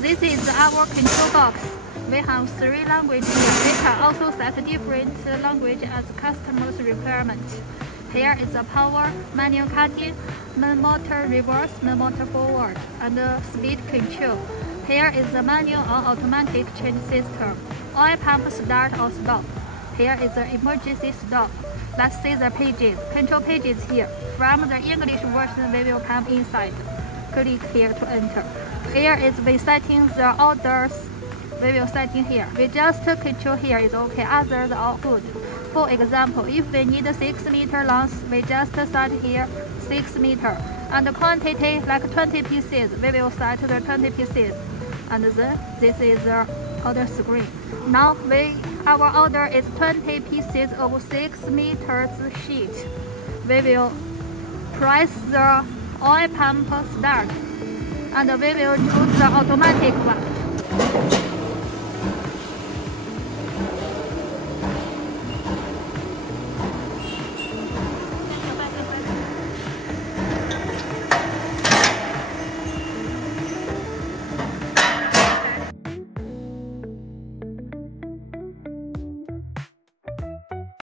This is our control box. We have 3 languages here. We can also set different language as customers' requirement. Here is the power, manual cutting, main motor reverse, main motor forward, and speed control. Here is the manual or automatic change system. Oil pump start or stop. Here is the emergency stop. Let's see the pages. Control pages here. From the English version, we will come inside. Click here to enter. Here is we setting the orders. We will set in here. We just control here is okay. Others are good. For example, if we need 6 meter length, we just set here 6 meter. And the quantity like 20 pieces, we will set the 20 pieces. And then this is the order screen. Now our order is 20 pieces of 6 meters sheet. We will press the oil pump start, and we will choose the automatic one.